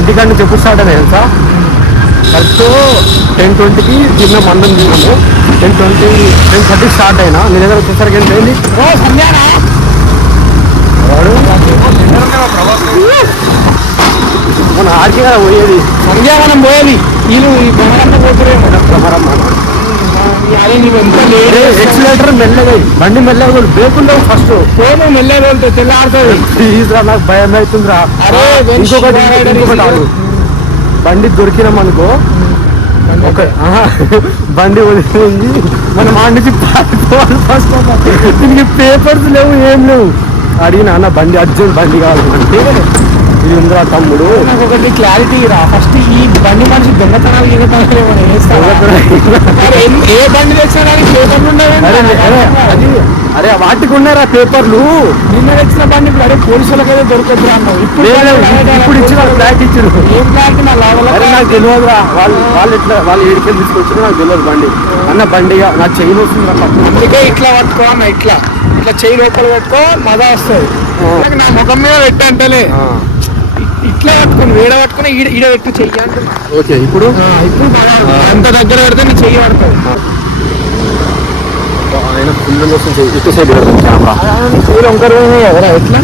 ఇంటికాడ నుంచి ఎప్పుడు స్టార్ట్ అయినా తెలుసా? ఫస్ట్ 10:20కి తిన్న మందం తిన్నాము. 10:30 స్టార్ట్ అయినా నీ దగ్గర వచ్చేసరికి ఏంటి మన ఆర్కి కదా పోయేది, సంధ్యా మనం పోయేది. వీళ్ళు ఈ భ్రమరంలో పోతురేమో భ్రమరం. ఎక్సిలేటర్ మెల్లగా, బండి మెల్లగా బ్రేక్ ఉండవు. ఫస్ట్ ఫోన్ మెల్లగా వెళ్తాయి, తెల్లాడుతుంది. ప్లీజ్ రా, నాకు భయం అవుతుందిరా. ఇంకొకటి బండి దొరికినాం అనుకో, బండి వదిలింది మనం ఆ నుంచి పారిపోవాలి. ఫస్ట్ దీనికి పేపర్స్ లేవు, ఏం లేవు. అడిగిన అన్న బండి అర్జెంట్ బండి కావాలంటే ఇది ఉందిరా తమ్ముడు. నాకు ఒకటి క్లారిటీ రా, ఫస్ట్ ఈ బండి మనిషి దొంగతనాలు ఏ బండి తెచ్చినా కానీ పేపర్లు ఉండవు. అది అరే వాటికి ఉన్నారా పేపర్లు? నిన్న తెచ్చిన బండి అరే పోలీసులకైతే దొరకదు అన్నావు. ఇప్పుడు ఇచ్చిన ఫ్లాట్ ఇచ్చారు. ఏం ఫ్లాట్? నాకు తెలియదురా. వాళ్ళు ఇట్లా వాళ్ళు ఏడికెళ్ళి తీసుకొచ్చారు, నాకు తెలియదు బండి. అన్న బండిగా నాకు చెయ్యి వస్తుంది. అందుకే ఇట్లా పట్టుకో అన్న, ఇట్లా ఇట్లా చెయ్యి లోపల పెట్టుకో, మజా వస్తుంది. నా ముఖం మీద పెట్టంటలే, ఇట్లా పట్టుకుని వేడ పట్టుకుని ఈడ పెట్టు చెయ్యి అంటున్నా. ఓకే, ఇప్పుడు అంత దగ్గర పెడితే నీ చెయ్యి పడుతుంది. ఆయన ఫుల్ కోసం ఇటు సైడ్ పెడతాను కెమెరా. చెయ్యి వంకర ఎవరా ఎట్లా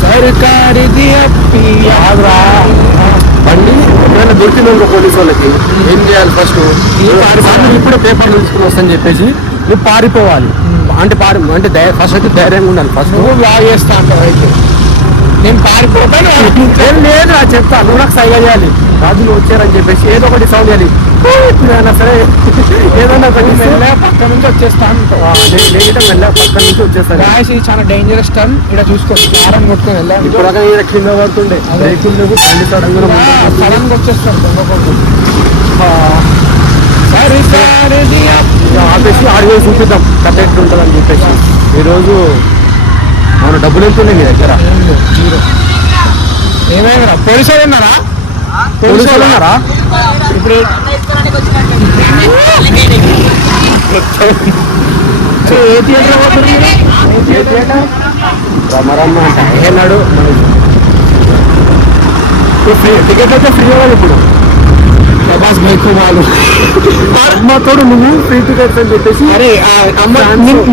సర్కారిది బండి ఎప్పుడైనా దొరికింది ఇంకో పోలీసు వాళ్ళకి ఏం చేయాలి? ఫస్ట్ ఇప్పుడు పేపర్లు తీసుకుని వస్తాను చెప్పేసి నువ్వు పారిపోవాలి. అంటే ఫస్ట్ అయితే ధైర్యంగా ఉండాలి. ఫస్ట్ నువ్వు లాగ్ చేస్తా అంటావు. అయితే నేను పారిపోతాను. ఏం లేదు రా, చెప్తా. నువ్వు నాకు సైగా చేయాలి. రాజులు వచ్చారని చెప్పేసి ఏదో ఒకటి సౌండ్ చేయాలి. సరే ఏదన్నా పక్క నుంచి వచ్చేస్తా అంటావు. మెల్ల పక్క నుంచి వచ్చేస్తాను. గాయస్ ఇది చాలా డేంజరస్ టర్న్. ఇక్కడ చూసుకోండి, కారం కొట్టుకొని వెళ్ళాం. ఇప్పుడు కింద పడుతుండే రైతులు బండి సడన్ వచ్చేస్తారు దొంగ. ఆపేసి ఆడియో చూపిద్దాం కథ ఎట్లా ఉంటుంది అని చెప్పేసి. ఈరోజు మన డబ్బులు వెళ్తుండే మీ దగ్గర. ఏమైనా పోలీసులు ఉన్నారా? పోలీసులు ఉన్నారా? ఇప్పుడు ఏ థియేటర్ పోతుంది? ఏ థియేటర్? రమరమ్మ అంట ఏనాడు. టికెట్ అయితే ఫ్రీ అవ్వాలి ఇప్పుడు. ప్రభాస్ బైక్ వాళ్ళు అమ్మతోడు నువ్వు ఫ్రీ టికెట్స్ అని చెప్పేసి. అరే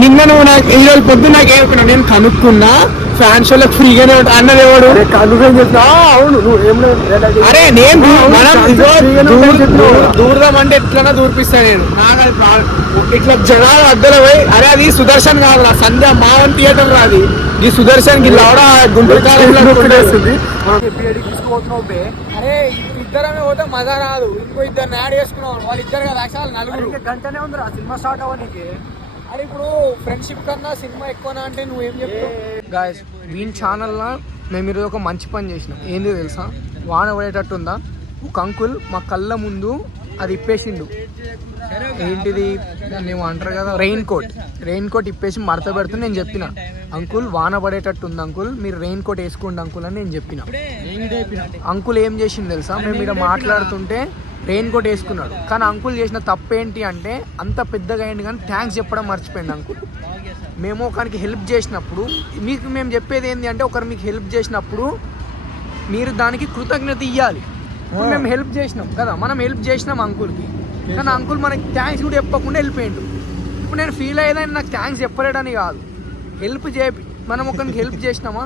నిన్న నువ్వు నాకు ఈరోజు పొద్దు నాకు ఏమనుకున్నా, నేను కనుక్కున్నా ఫ్యాన్ షోలకు ఫ్రీగానే ఉంటా అన్నది. ఎవడు కనుక్కొని చెప్తా? అవును, నువ్వు ఏం లేదు. అరే నేను దూరదాం అంటే ఎట్లన్నా దూరిపిస్తా నేను. నాకు అది ఇట్లా జనాలు అద్దలు పోయి, అరే అది సుదర్శన్ కాదు రా, సంధ్య మావన్ థియేటర్ రాది. ఈ సుదర్శన్ కి లావడా గుంటూరు కాలేస్తుంది. అరే ఇద్దరమే పోతే మజా రాదు, ఇంకో ఇద్దరు యాడ్ చేసుకున్నాం. వాళ్ళు ఇద్దరు కదా యాక్చువల్ నలుగురు. గంటనే ఉంది రా సినిమా స్టార్ట్ అవ్వడానికి. అరే ఇప్పుడు ఫ్రెండ్షిప్ కన్నా సినిమా ఎక్కువనా అంటే నువ్వేం చెప్తావు? గాయస్ వీన్ ఛానల్లో మేము ఈరోజు ఒక మంచి పని చేసినాం. ఏంది తెలుసా? వాన పడేటట్టు ఉందా, ఒక అంకుల్ మా కళ్ళ ముందు అది ఇప్పేసిండు. ఏంటిది దాన్ని ఏమో అంటారు కదా, రెయిన్ కోట్ ఇప్పేసి మడత పెడుతూ నేను చెప్పిన, అంకుల్ వాన పడేటట్టు ఉంది అంకుల్, మీరు రెయిన్ కోట్ వేసుకోండి అంకుల్ అని నేను చెప్పిన. అంకుల్ ఏం చేసిండు తెలుసా? మేము ఇక్కడ మాట్లాడుతుంటే రెయిన్ కోట్ వేసుకున్నాడు. కానీ అంకుల్ చేసిన తప్పు ఏంటి అంటే, అంత పెద్దగా అయింది కానీ థ్యాంక్స్ చెప్పడం మర్చిపోయింది అంకుల్. మేము ఒకరికి హెల్ప్ చేసినప్పుడు, మీకు మేము చెప్పేది ఏంటి అంటే, ఒకరు మీకు హెల్ప్ చేసినప్పుడు మీరు దానికి కృతజ్ఞత ఇవ్వాలి. ఇప్పుడు మేము హెల్ప్ చేసినాం కదా, మనం హెల్ప్ చేసినాం అంకుల్కి, కానీ అంకుల్ మనకి థ్యాంక్స్ కూడా చెప్పకుండా వెళ్ళిపోయిండు. ఇప్పుడు నేను ఫీల్ అయ్యేదని నాకు థ్యాంక్స్ చెప్పలేడని కాదు, హెల్ప్ మనం ఒకరికి హెల్ప్ చేసినామా,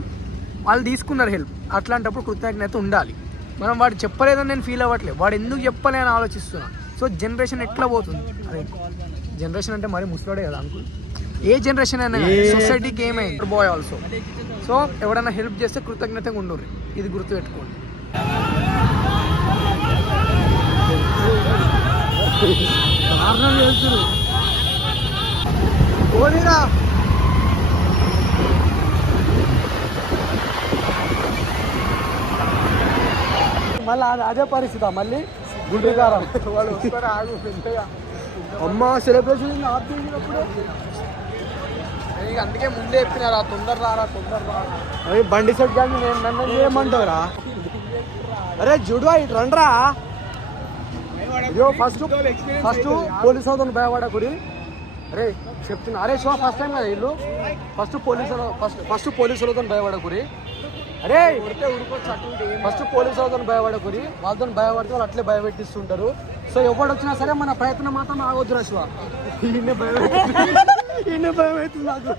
వాళ్ళు తీసుకున్నారు హెల్ప్, అట్లాంటప్పుడు కృతజ్ఞత ఉండాలి. మనం వాడు చెప్పలేదని నేను ఫీల్ అవ్వట్లేదు, వాడు ఎందుకు చెప్పలే అని ఆలోచిస్తున్నా. సో జనరేషన్ ఎట్లా పోతుంది? అదే జనరేషన్ అంటే మరి ముసలాడే కదా అంకుల్, ఏ జనరేషన్ అయినా సొసైటీకి ఏమైంది బాయ్ ఆల్సో. సో ఎవడన్నా హెల్ప్ చేస్తే కృతజ్ఞతగా ఉండరు, ఇది గుర్తుపెట్టుకోండి. మళ్ళీ అదే పరిస్థితి, మళ్ళీ గుంటూరు కారం వాళ్ళు వస్తారు. ఆగు అమ్మ సెలబ్రేషన్ ఆపినప్పుడు అందుకే ముందే చెప్పినారా, తొందర రారా. అవి బండి సెట్ కానీ నేను నన్ను ఏమంటావురా? అరే జుడువా ఇటు రండ్రా. ఫస్ట్ పోలీసు వాళ్ళతో భయపడకూరి. అరే చెప్తున్నా, అరే షో ఫస్ట్ టైం కదా ఇల్లు, ఫస్ట్ పోలీసులతో భయపడకూరి. అరే ఫస్ట్ పోలీసు వాళ్ళతో భయపడకూరి, వాళ్ళతో భయపడితే వాళ్ళు అట్లే భయపెట్టిస్తుంటారు. సో ఎవడు వచ్చినా సరే మన ప్రయత్నం మాత్రం ఆగొద్దు రశివ. ఈయన భయమవుతుంది నాకు.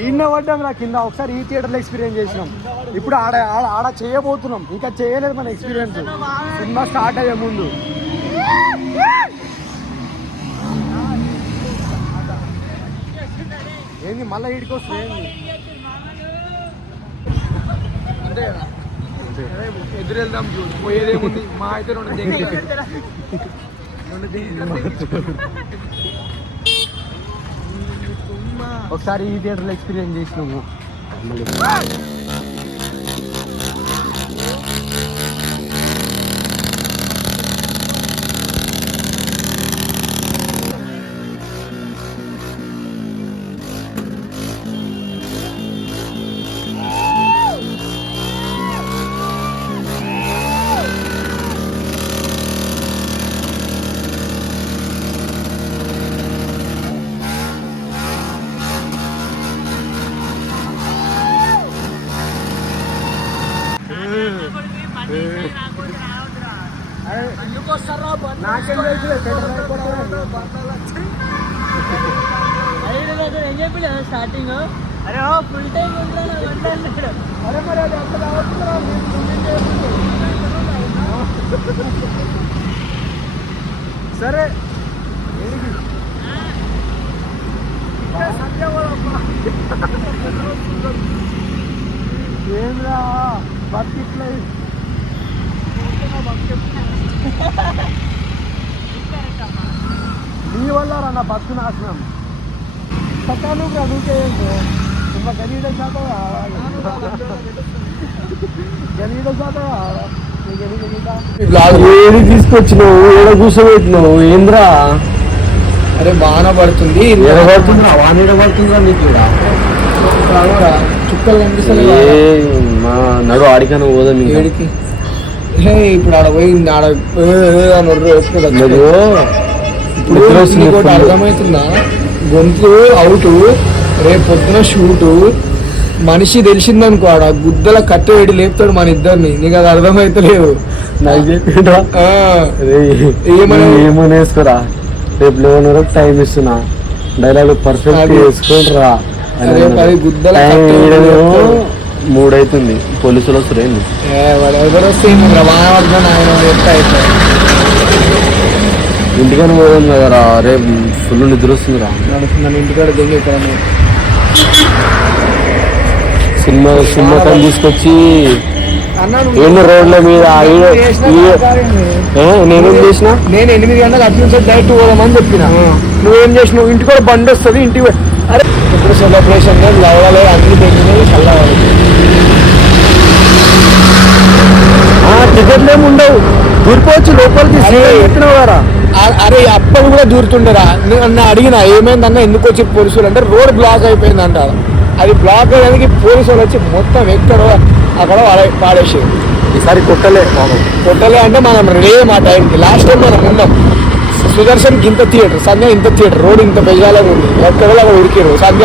ఈయన పడ్డాం రా కింద. ఒకసారి ఈ థియేటర్లో ఎక్స్పీరియన్స్ చేసినాం, ఇప్పుడు ఆడ ఆడ చేయబోతున్నాం. ఇంకా చేయలేదు మన ఎక్స్పీరియన్స్. సినిమా స్టార్ట్ అయ్యే ముందు ఏంది మళ్ళీ ఈడికి వస్తుంది ఏంది అంటే ఎదురు వెళ్దాం, పోయేదేముంది మా అయితే ఒకసారి ఈ థియేటర్లో ఎక్స్పీరియన్స్ చేసినాము. స్టార్టింగ్ అరే ఫుల్ టైం అరే మరి అది అంత సరే ఏంద్రా బతికిట్లే నీ వల్ల రా నా బతుకు నాశనం. సకాలు చదువుకేంటో ತುಂಬ గలీడ శాతం ఏది తీసుకొచ్చినావు, ఏడ కూర్చోబెట్టినావు ఏంద్రా? అరే బాగా పడుతుంది, పడుతుందా వాన పడుతుందా నీకు? చుక్కలు కనిపిస్తాయి. నడు ఆడికన్నా పోదా మీ ఏడికి? ఇప్పుడు ఆడ పోయింది ఆడ ఇప్పుడు అర్థమవుతుందా? గొంతు అవుట్, రేపు పొద్దున షూటు, మనిషి తెలిసిందనుకో ఆడ గుద్దల కట్టె వేడి లేపుతాడు మన ఇద్దరిని. నీకు అది అర్థమైతలేదు. ఏమనేసుకోరా, రేపు 11 వరకు టైం ఇస్తున్నా, డైలాగ్ పర్ఫెక్ట్ వేసుకుంటారా? గుద్దల 3 అవుతుంది, పోలీసులు వస్తారు. ఎవరు వస్తే ఇంటికని పోదాం కదరా, రేపు ఫుల్ నిద్ర వస్తుందిరా. నన్ను ఇంటికాడ దొంగ ఇక్కడ సినిమా కానీ తీసుకొచ్చి ఎన్ని రోడ్ల మీద నేనేం చేసిన? నేను 8 గంటలకు అటు నుంచి డైరెక్ట్ పోదామని చెప్పిన. నువ్వేం చేసినావు? ఇంటికి కూడా బండి వస్తుంది, ఇంటికి అరే ఇప్పుడు సెలబ్రేషన్ లవలే అన్ని పెంచినాయి. చల్లవాలి టికెట్లు ఏమి ఉండవు, దూరిపోవచ్చు లోపలికి. చెప్పినావు కదా. అరే అప్పుడు కూడా దూరుతుండరా? నన్ను అడిగిన ఏమైందన్నా ఎందుకు వచ్చి పోలీసులు అంటే రోడ్ బ్లాక్ అయిపోయింది అంటారు. అది బ్లాక్ అయ్యేదానికి పోలీసులు వచ్చి మొత్తం ఎక్కడో అక్కడ పాడేసి ఈసారి కొట్టలే అంటే మనం రేమ్ ఆ టైంకి. లాస్ట్ టైం మనం ఉన్నాం సుదర్శన్ ఇంత థియేటర్, సంధ్య ఇంత థియేటర్, రోడ్ ఇంత పెజాలని ఉంది, ఎక్కడ అక్కడ ఉడికారు. సంధ్య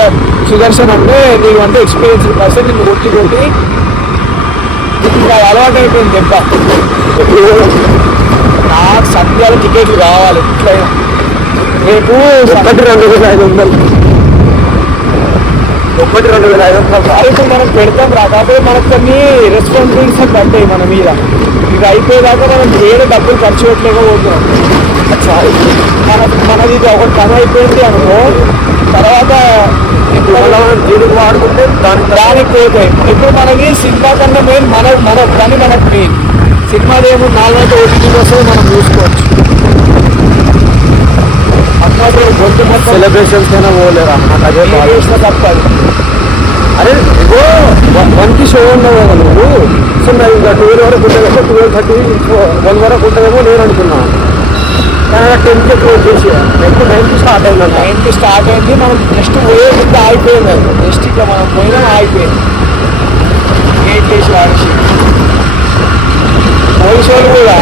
సుదర్శన్ అంటే నీకు అంటే ఎక్స్పీరియన్స్ పర్సన్ నిన్ను కొట్టి ఇంకా అలవాటు అయిపోయింది దెబ్బ. నాకు సంధ్యాల టికెట్లు కావాలి ఎట్లయినా. రేపు 1,2,500 ఇప్పుడు మనం పెడతాం రా. కాకపోతే మనకు కొన్ని రెస్పాన్సిబిలిటీస్ పడ్డాయి మన మీద. ఇది అయిపోయేదాకా మనం వేరే డబ్బులు ఖర్చు పెట్టలేకపోతున్నాం. మనది ఇది ఒకటి పని అయిపోయింది అనుకో, తర్వాత దీనికి వాడుకుంటే దానికి పోతాయి. ఇప్పుడు మనకి సినిమా కన్నా మెయిన్ మన పని మనకు మెయిన్. సినిమాలు ఏమో 4 గంటల ఓటీటీ వస్తుంది, మనం చూసుకోవచ్చు. అమ్మాయి గొంతు మొత్తం సెలబ్రేషన్స్ అయినా పోలేరా నాకు అదే చేసిన తప్పదు. అరే ఇగో 1కి షో ఉన్నావు కదా నువ్వు. సో నాకు ఇంకా 12 వరకు ఉంటుందేమో, 12:30 1 వరకు ఉంటుందేమో నేను అనుకున్నాను. కానీ 10కి క్లోజ్ చేసి ఎప్పుడు 9కి స్టార్ట్ అయింది. 9కి స్టార్ట్ అయింది. మనం నెక్స్ట్ పోయే ముందు ఆగిపోయింది. నెక్స్ట్ ఇట్లా మనం పోయినా ఆగిపోయింది. గేట్ చేసి వాడిసి పోలీసు వాళ్ళు కూడా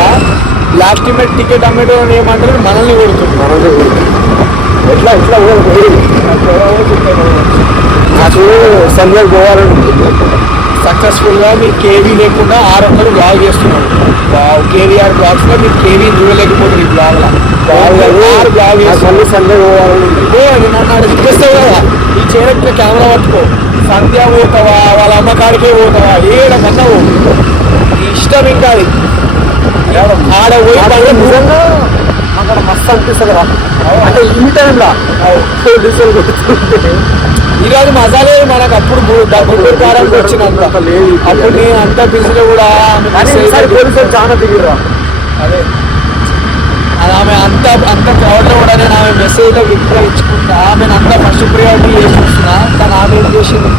లాస్ట్ టైం టికెట్ అమ్మేటో ఏమంటారు, మనల్ని కొడుతుంది. ఎట్లా నాకు సంజయ్ పోవాలని సక్సెస్ఫుల్గా మీరు కేవీ లేకుండా 600 బ్లాగ్ చేస్తున్నాడు. కేవీఆర్ బ్లాగ్స్ లో మీరు కేవీ చూడలేకపోతుంది. ఈ బ్లాగ్ బ్లాగ్ మళ్ళీ సంజయ్ పోవాలని నన్ను అడిగిస్తావు కదా, ఈ చేరట్ల కెమెరా పట్టుకో, సంధ్య పోతావా, వాళ్ళ అమ్మకాడికే పోతావా, ఏడకన్నా పో, ఇష్టం. ఇంకా అది ఆడ పోయి నిజంగా అక్కడ మస్తు అనిపిస్తుంది కదా. అంటే ఈ టైంలో డీజిల్ కొడుతుంటే ఈరోజు మజాలే మనకు. అప్పుడు గుంటూరు కారానికి వచ్చినంత అప్పుడు నేను అంత బిజీలో కూడా పోలీసులు చాలా దిగిరా. అదే ఆమె అంత క్రౌడ్లో కూడా నేను ఆమె మెసేజ్లో రిప్లై ఇచ్చుకుంటా, ఆమెను అంతా ఫస్ట్ ప్రియారిటీ చేసి వస్తున్నా. కానీ ఆమె ఏం చేసింది,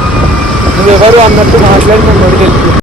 నువ్వెవరు అన్నట్టు మాట్లాడి నేను